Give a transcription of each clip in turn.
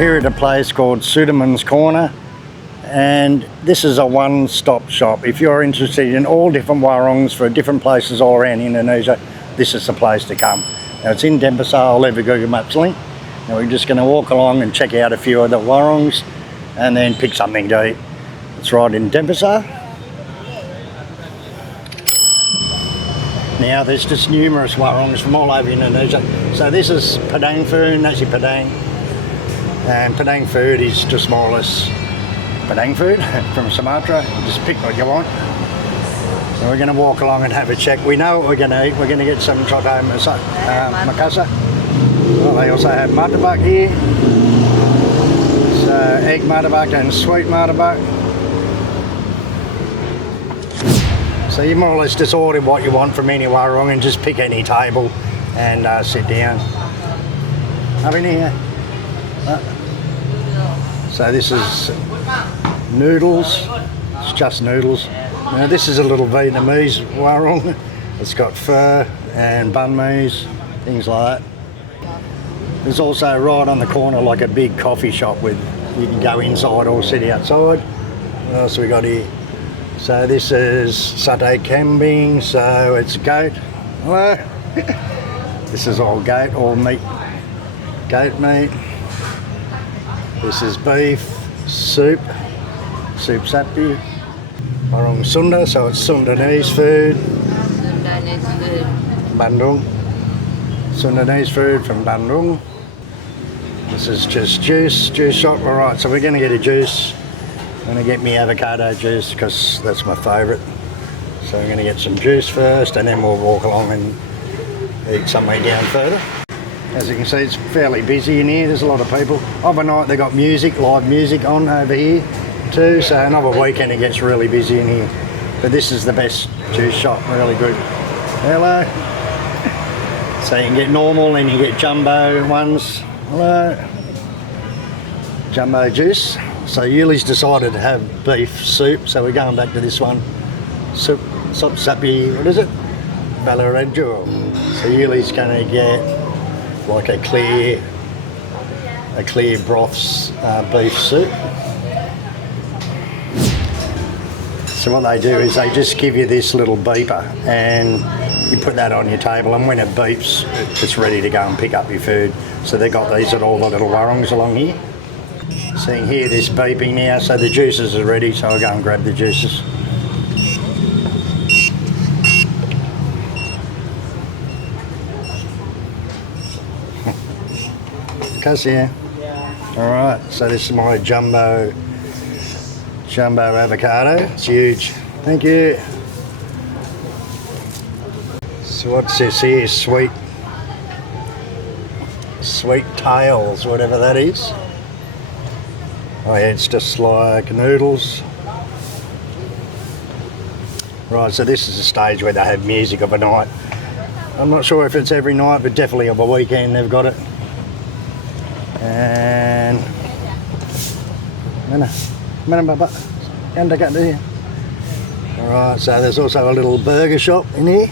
here at a place called Sudirmans Corner, and this is a one-stop shop. If you're interested in all different warungs for different places all around Indonesia, this is the place to come. Now it's in Denpasar. I'll leave a Google Maps link. Now we're just going to walk along and check out a few of the warungs and then pick something to eat. It's right in Denpasar. Now there's just numerous warungs from all over Indonesia. So this is Penang food, nasi Penang. And Penang food is just more or less Penang food from Sumatra. You just pick what you want. So we're going to walk along and have a check. We know what we're going to eat. We're going to get some choto Makassar. Well, they also have martabak here. So egg martabak and sweet martabak. So you more or less just order what you want from any warung and just pick any table and sit down. Up in here. So this is noodles. It's just noodles. Now this is a little Vietnamese warung. It's got pho and banh mi's, things like that. There's also right on the corner like a big coffee shop with you can go inside or sit outside. What else we got here? So this is satay kambing, so it's goat. Hello. This is all goat, all meat, goat meat. This is beef, soup sapi. Warung Sunda, so it's Sundanese food. Bandung. Sundanese food from Bandung. This is just juice shop. Alright, so we're going to get a juice. I'm going to get me avocado juice because that's my favourite. So I'm going to get some juice first and then we'll walk along and eat somewhere down further. As you can see, it's fairly busy in here. There's a lot of people. Overnight they got music, live music on over here too. So another weekend it gets really busy in here. But this is the best juice shop, really good. Hello. So you can get normal and you get jumbo ones. Hello. Jumbo juice. So Yuli's decided to have beef soup, so we're going back to this one. Soup sapi, what is it? Balarejo. So Yuli's going to get like a clear broth beef soup. So what they do is they just give you this little beeper and you put that on your table, and when it beeps, it's ready to go and pick up your food. So they've got these at all the little warungs along here. So you can hear this beeping now, so the juices are ready, so I'll go and grab the juices. Kasih. Alright, so this is my jumbo avocado. It's huge. Thank you. So what's this here? Sweet tails, whatever that is. Oh yeah, it's just like noodles. Right, so this is the stage where they have music of a night. I'm not sure if it's every night, but definitely of a weekend they've got it. And mana bapak yang dekat dia. Alright, so there's also a little burger shop in here.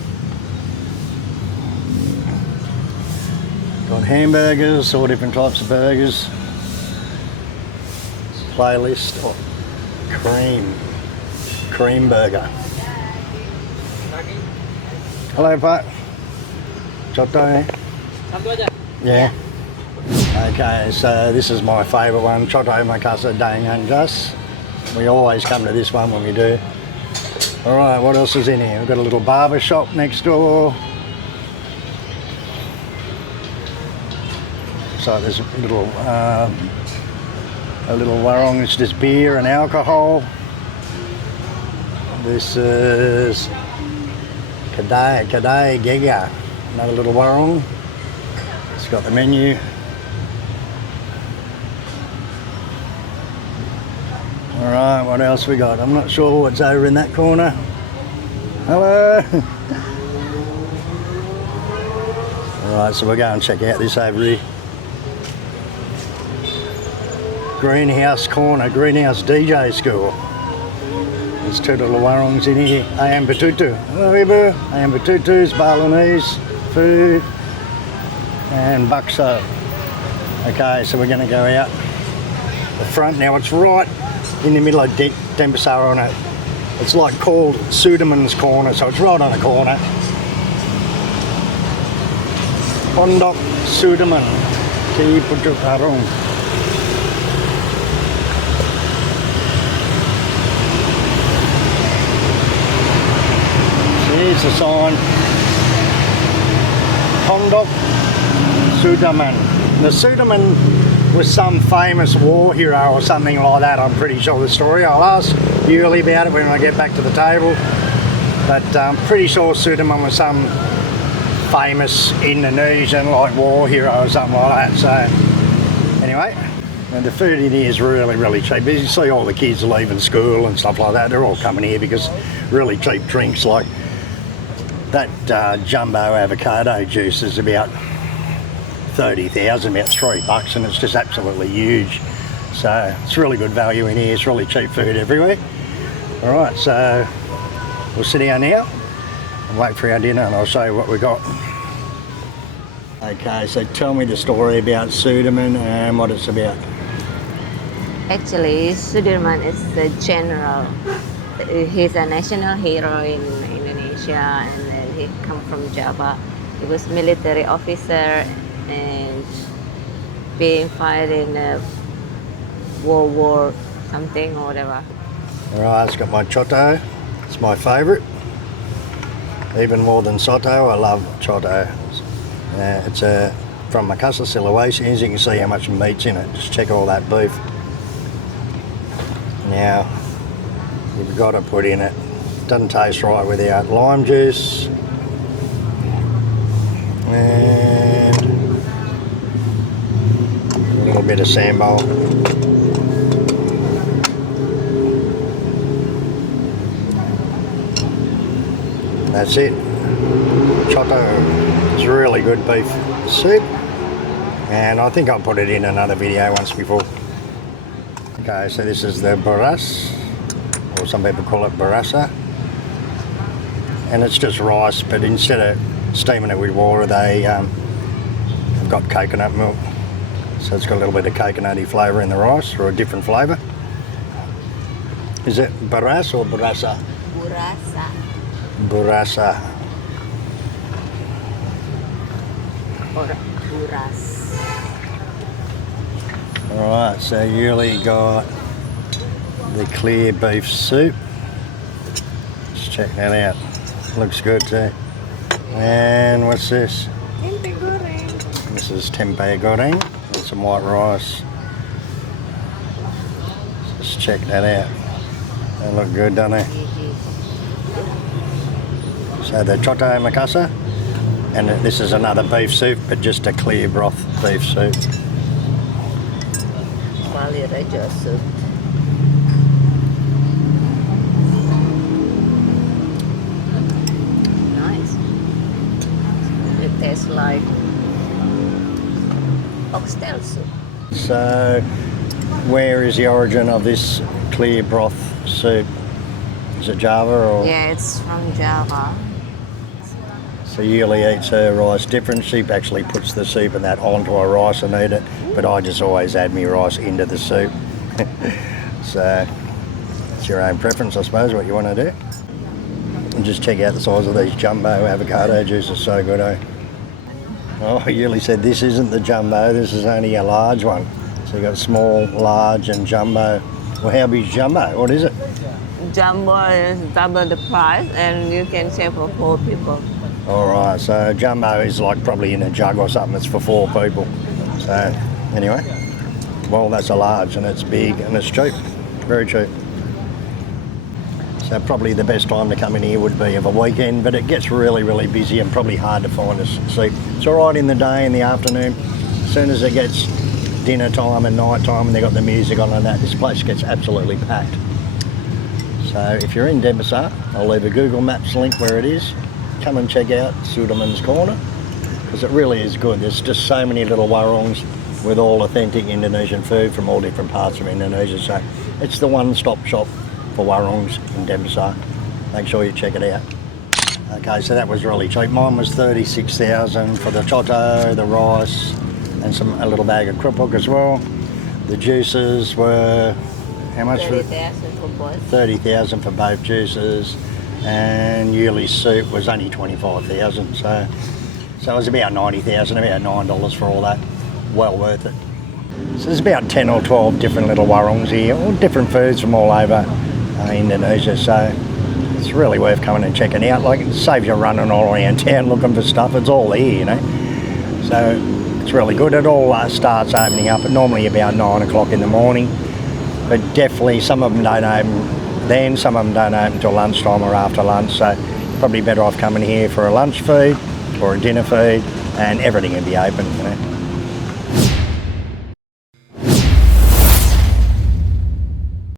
Got hamburgers, all different types of burgers. Playlist of cream burger. Hello Pak. Coto eh? Yeah. Okay, so this is my favourite one, Choto Makassar Daeng Jas. We always come to this one when we do. Alright, what else is in here? We've got a little barber shop next door. So there's a little warung, it's just beer and alcohol. This is Kedai Geiger, another little warung. It's got the menu. Alright, what else we got? I'm not sure what's over in that corner. Hello! Alright, so we'll go and check out this over here. Greenhouse Corner, Greenhouse DJ School. There's two little warungs in here. Ayam betutu. Hello, Ibu. Ayam betutus, Balinese, food, and bakso. Okay, so we're going to go out the front. Now it's right in the middle of Denpasar on it. It's like called Sudirmans Corner, so it's right on the corner. Pojok Sudirman, di Pojok Warung. Here's the sign. Pojok Sudirman. The Sudirman was some famous war hero or something like that. I'm pretty sure the story. I'll ask Yuli about it when I get back to the table. But I'm pretty sure Sudirman was some famous Indonesian like war hero or something like that. So anyway, and the food in here is really, really cheap. You see all the kids leaving school and stuff like that. They're all coming here because really cheap drinks like that jumbo avocado juice is about 30,000, about $3, and it's just absolutely huge. So it's really good value in here. It's really cheap food everywhere. All right, so we'll sit down now and wait for our dinner, and I'll show you what we got. Okay, so tell me the story about Sudirman and what it's about. Actually, Sudirman is the general. He's a national hero in Indonesia, and then he come from Java. He was military officer and being fight in World War something or whatever. Alright, it's got my choto. It's my favourite. Even more than soto, I love choto. It's from Makassar, Sulawesi. As you can see how much meat's in it. Just check all that beef. Now, you've got to put in it. Doesn't taste right without lime juice. And a little bit of sambal. That's it. Choto is really good beef soup, and I think I'll put it in another video once before. Okay, so this is the baras, or some people call it barasa, and it's just rice, but instead of steaming it with water, they have got coconut milk, so it's got a little bit of coconutty flavour in the rice, or a different flavour. Is it baras or barasa? Burasa. Burasa. Or buras. Alright, so Yuli got the clear beef soup. Let's check that out. Looks good too. And what's this? Tempe goreng. This is tempeh goreng and some white rice. Let's check that out. They look good, don't they? So the choto Makassar, and this is another beef soup, but just a clear broth beef soup. Bali Raja soup. Nice. It tastes like oxtail soup. So, where is the origin of this clear broth soup? Is it Java or? Yeah, it's from Java. So Yuli eats her rice different. She actually puts the soup and that onto her rice and eat it, but I just always add my rice into the soup. So it's your own preference, I suppose, what you want to do. And just check out the size of these jumbo avocado juices, so good, eh? Oh, Yuli said this isn't the jumbo, this is only a large one. So you've got small, large and jumbo. Well, how big is jumbo? What is it? Jumbo is double the price, and you can share for 4 people. Alright, so jumbo is like probably in a jug or something. It's for 4 people. So anyway, well, that's a large, and it's big and it's cheap, very cheap. So probably the best time to come in here would be of a weekend, but it gets really, really busy and probably hard to find a seat. It's alright in the day, in the afternoon. As soon as it gets dinner time and night time and they've got the music on and that, this place gets absolutely packed. So if you're in Denpasar, I'll leave a Google Maps link where it is. Come and check out Sudirmans Corner, because it really is good. There's just so many little warungs with all authentic Indonesian food from all different parts of Indonesia. So it's the one-stop shop for warungs in Denpasar. Make sure you check it out. Okay, so that was really cheap. Mine was 36,000 for the choto, the rice, and a little bag of krupuk as well. The juices were how much? 30,000 for both. 30,000 for both juices, and yearly soup was only 25,000. So it was about 90,000, about $9 for all that. Well worth it. So there's about 10 or 12 different little warungs here, all different foods from all over Indonesia. So it's really worth coming and checking out. Like, it saves you running all around town looking for stuff. It's all there, you know. So it's really good. It all starts opening up at normally about 9 o'clock in the morning. But definitely some of them don't open then, some of them don't open until lunchtime or after lunch. So probably better off coming here for a lunch feed or a dinner feed, and everything will be open, you know.